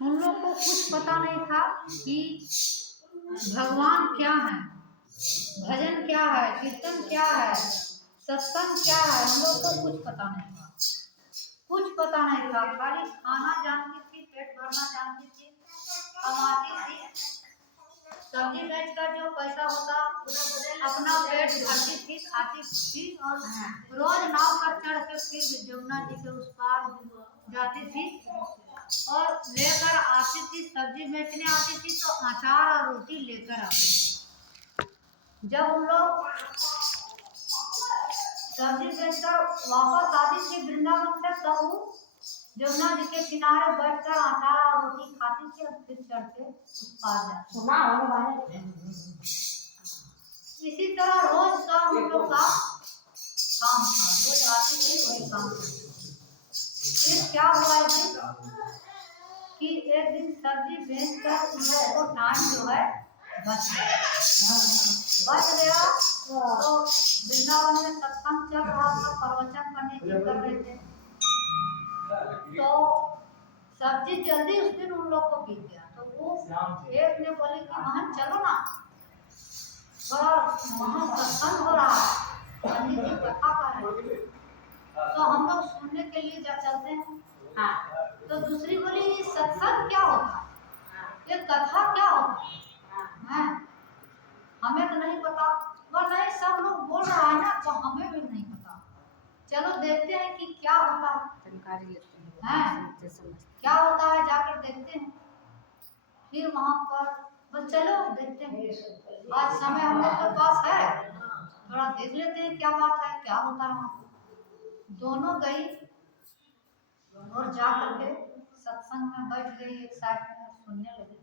उन लोग को कुछ पता नहीं था कि भगवान क्या है, भजन क्या है, कीर्तन क्या है, सत्संग क्या है। उन लोग को कुछ पता नहीं था, कुछ पता नहीं था। खाली खाना जानती थी, पेट भरना जानती थी, कमाती थी, सब्जी बेच कर जो पैसा होता अपना पेट भरती थी, खाती थी और रोज नाव पर चढ़ के फिर जमुना जी के उस पार जाती थी और लेकर आती थी। सब्जी बेचने आती थी तो अचार और रोटी लेकर आती थी। जब उन लोग सब्जी बेचकर वापस आती थी वृंदावन से, तब वो जमुना जी के किनारे बैठकर अचार और रोटी खाती थी और फिर चढ़ के उस पार जाती। इसी तरह रोज का हम लोग का काम था, रोज आती थी वही काम करती। फिर क्या हुआ कि एक दिन सब्जी बेचकर उन लोग को टाइम जो है बच गया। तो वृंदावन में सत्संग चल रहा था, प्रवचन पंडित जी कर रहे थे, तो सब्जी जल्दी उस दिन उन लोग को बिक गया। तो वो एक ने बोली कि महन चलो ना, बड़ा महा सत्संग हो रहा है, पंडित जी कथा कर रहे हैं, तो हम लोग सुनने के लिए जा चलते हैं। हाँ। तो दूसरी बोली ये सत्संग क्या होता है, ये कथा क्या होता है, हमें तो नहीं पता। वो नहीं, सब लोग बोल रहा है ना, तो हमें भी नहीं पता, चलो देखते हैं कि क्या होता है, जानकारी लेते हैं, क्या होता है, जाकर देखते हैं। फिर वहाँ पर बस चलो देखते हैं, आज समय हम लोग के पास है, थोड़ा देख लेते हैं क्या बात है, क्या होता है वहाँ। दोनों गई और जा करके सत्संग में बैठ गई, एक साइड में सुनने लगी।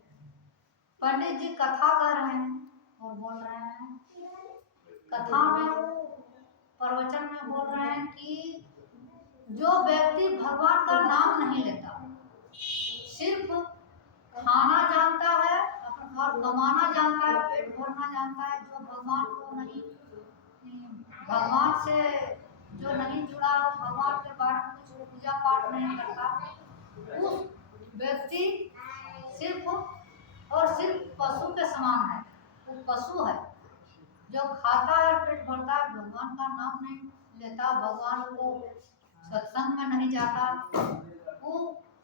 पंडित जी कथा कर रहे हैं और बोल रहे हैं, कथा में वो प्रवचन में बोल रहे हैं कि जो व्यक्ति भगवान का नाम नहीं लेता, सिर्फ खाना जानता है और कमाना जानता है, पेट भरना जानता है, जो भगवान को नहीं, भगवान से जो नहीं जुड़ा, भगवान के बारे में कुछ पूजा पाठ नहीं करता, उस व्यक्ति सिर्फ और सिर्फ पशु के समान है। वो पशु है जो खाता है, पेट भरता है, भगवान का नाम नहीं लेता, भगवान को सत्संग में नहीं जाता, वो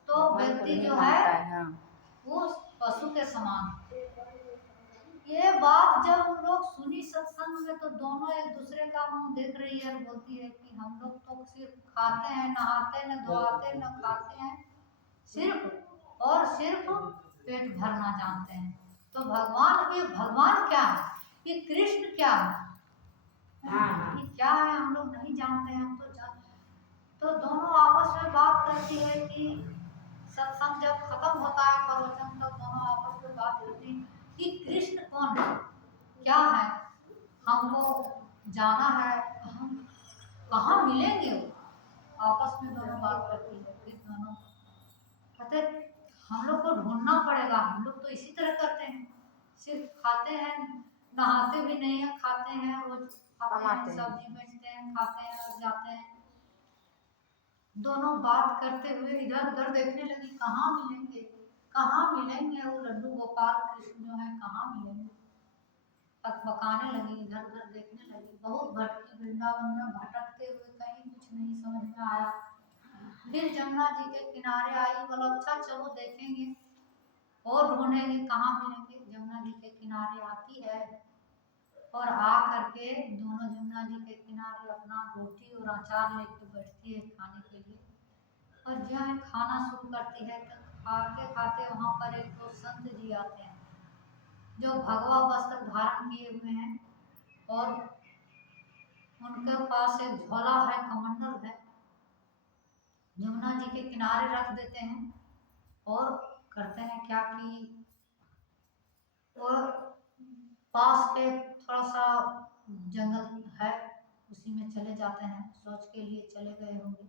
तो व्यक्ति जो है वो पशु के समान। ये बात जब हम लोग सुनी सत्संग में, तो दोनों एक दूसरे का मुंह देख रही है और बोलती है कि हम लोग तो सिर्फ खाते हैं, नहाते न धोआते न खाते हैं, सिर्फ और सिर्फ पेट भरना जानते हैं। तो भगवान भी, भगवान क्या है, कि कृष्ण क्या है, कि क्या है हम लोग नहीं जानते हैं, हम तो दोनों आपस में बात करती है कि सत्संग जब खत्म होता है प्रवचन, तब दोनों आपस में बात करती है कि कृष्ण कौन है, क्या है, हमको जाना है, हम कहाँ मिलेंगे, आपस में दोनों बात करती है। फिर दोनों कहते हम लोग को ढूंढना पड़ेगा, हम लोग तो इसी तरह करते हैं, सिर्फ खाते हैं, नहाते भी नहीं है, खाते हैं, रोज खाते हैं, सब्जी बेचते हैं, खाते हैं और जाते हैं। दोनों बात करते हुए इधर उधर देखने लगी, कहाँ मिलेंगे, कहाँ मिलेंगे वो लड्डू गोपाल कृष्ण जो है, कहाँ मिलेंगे, पकाने लगी, इधर उधर देखने लगी, बहुत भटकी, वृंदावन में भटकते हुए कहीं कुछ नहीं समझ में आया। फिर जमुना जी के किनारे आई, बोला अच्छा चलो देखेंगे और ढूंढेंगे कहाँ मिलेंगे। जमुना जी के किनारे आती है और आ करके दोनों जमुना जी के किनारे अपना रोटी और अचार लेके बैठती है खाने के लिए, और जहाँ खाना शुरू करती है तो खाते खाते वहाँ पर एक दो संत जी आते हैं जो भगवा वस्त्र धारण किए हुए हैं और उनके पास एक झोला है, कमंडल है, जमुना जी के किनारे रख देते हैं और करते हैं क्या कि और पास के थोड़ा सा जंगल है, उसी में चले जाते हैं, शौच के लिए चले गए होंगे।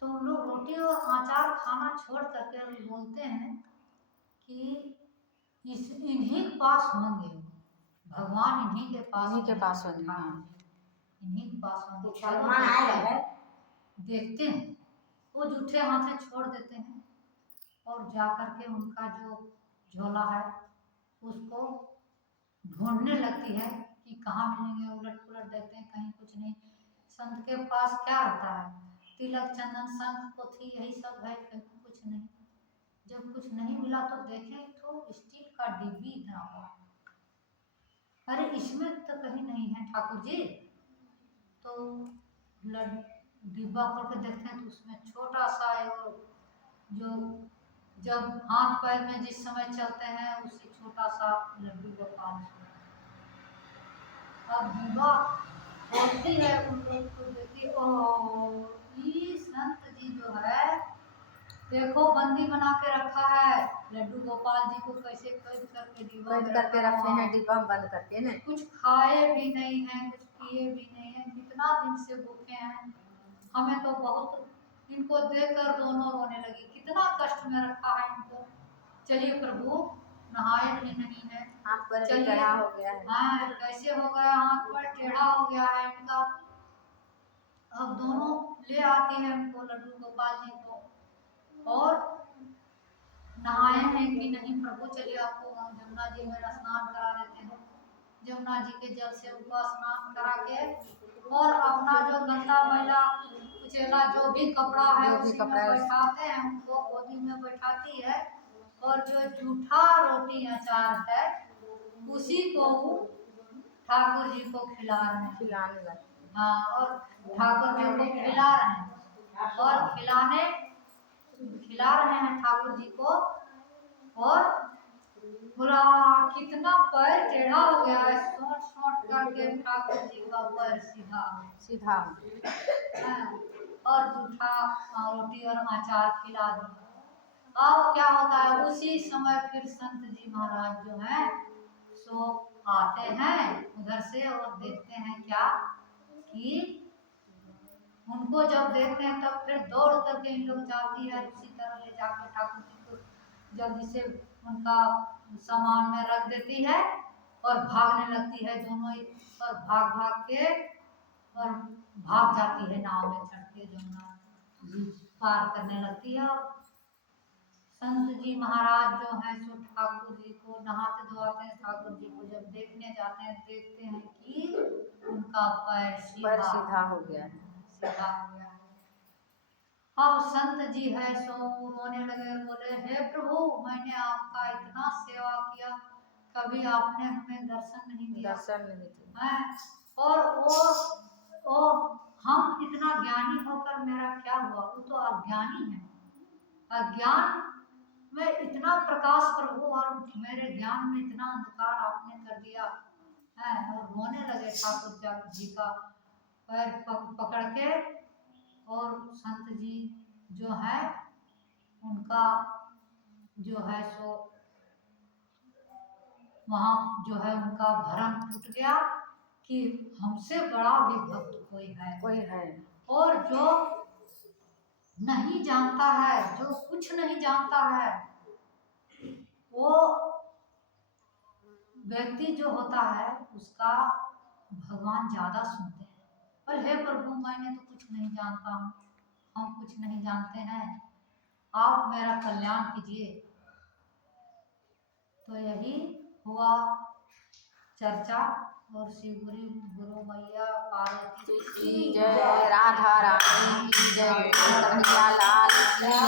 तो उन लोग रोटी और अचार खाना छोड़ करके बोलते हैं कि इन्हीं के पास होंगे भगवान, इन्हीं के पास होंगे, इन्हीं के पास होंगे, देखते हैं। वो जूठे हाथे छोड़ देते हैं और जा करके उनका जो झोला है उसको ढूंढने लगती है कि कहाँ मिलेंगे। उलट पुलट देखते हैं कहीं कुछ नहीं। संत के पास क्या रहता है? तिलक, चंदन, शंख, पोथी, यही सब है, कहीं कुछ नहीं। जब कुछ नहीं मिला तो देखे तो स्टील का डिब्बी इतना हुआ, अरे इसमें तो कहीं नहीं है ठाकुर जी। तो डिब्बा खोल के देखते हैं तो उसमें छोटा सा जो जब हाथ पैर में जिस समय चलते हैं उससे छोटा सा लड्डू गोपाल। अब डिब्बा खोलती है उन लोग को देखिए, ये संत जी जो है देखो बंदी बना के रखा है लड्डू गोपाल जी को, कैसे कैद करके डिब्बा में करके रखे हैं, डिब्बा बंद करके ना। कुछ खाए भी नहीं है, कुछ पिए भी नहीं है, कितना दिन से भूखे हैं। हमें तो बहुत, इनको देखकर दोनों रोने लगी, कितना कष्ट में रखा है इनको। चलिए प्रभु, नहाए भी नहीं है, हाथ पर चलिए टेढ़ा हो गया है। हाँ, कैसे हो गया, हाथ पर टेढ़ा हो गया है इनका। अब दोनों ले आती है उनको लड्डू गोपाल जी को, और नहाए हैं कि नहीं प्रभु, चलिए आपको जमुना जी में स्नान करा देते हैं। जमुना जी के जल से उनको स्नान करा के और अपना जो गंदा मैला कुचेला जो भी कपड़ा है उसी में बैठाते हैं, उनको गोदी में बैठाती है, और जो जूठा रोटी अचार है उसी को ठाकुर जी को खिला रहे हैं, खिलाने लगे। हाँ, और ठाकुर जी को खिला रहे हैं, और खिला रहे हैं ठाकुर जी को। और पूरा कितना पैर टेढ़ा हो गया है, सोट सोट करके ठाकुर जी का पैर सीधा सीधा और जूठा रोटी और अचार खिला दिया। अब क्या होता है, उसी समय फिर संत जी महाराज जो है सो आते हैं उधर से, और देखते हैं क्या कि उनको जब देखते हैं तब फिर दौड़ करके इन लोग जाती है, उसी तरह ले जाकर ठाकुर जी को जल्दी से उनका सामान में रख देती है और भागने लगती है दोनों ही, और भाग भाग के और भाग जाती है नाव में चढ़ के, जमुना जी पार करने लगती है। और संत जी महाराज जो है सो ठाकुर जी को नहाते धोते हैं, ठाकुर जी को जब देखने जाते हैं देखते हैं कि उनका पैर सीधा हो गया है, सीधा हो गया है। अब संत जी है सो रोने लगे, बोले हे प्रभु, मैंने आपका इतना सेवा किया, कभी आपने हमें दर्शन नहीं दिया, दर्शन नहीं दिया है, और वो हम इतना ज्ञानी होकर मेरा क्या हुआ, वो तो अज्ञानी है, अज्ञान में इतना प्रकाश प्रभु, और मेरे ज्ञान में इतना अंधकार आपने कर दिया है। और रोने लगे ठाकुर जी का पैर पकड़ के, और संत जी जो है उनका जो है सो वहाँ जो है उनका भरम टूट गया कि हमसे बड़ा भी भक्त कोई है। और जो नहीं जानता है, जो कुछ नहीं जानता है, वो व्यक्ति जो होता है उसका भगवान ज्यादा सुनते हैं। पर हे प्रभु, मैंने तो कुछ नहीं जानता हूँ, हम कुछ नहीं जानते हैं, आप मेरा कल्याण कीजिए। तो यही हुआ चर्चा। और शिव गुरु मैया पार्वती की जय, राधा रानी की जय, कन्हैया लाल की जय।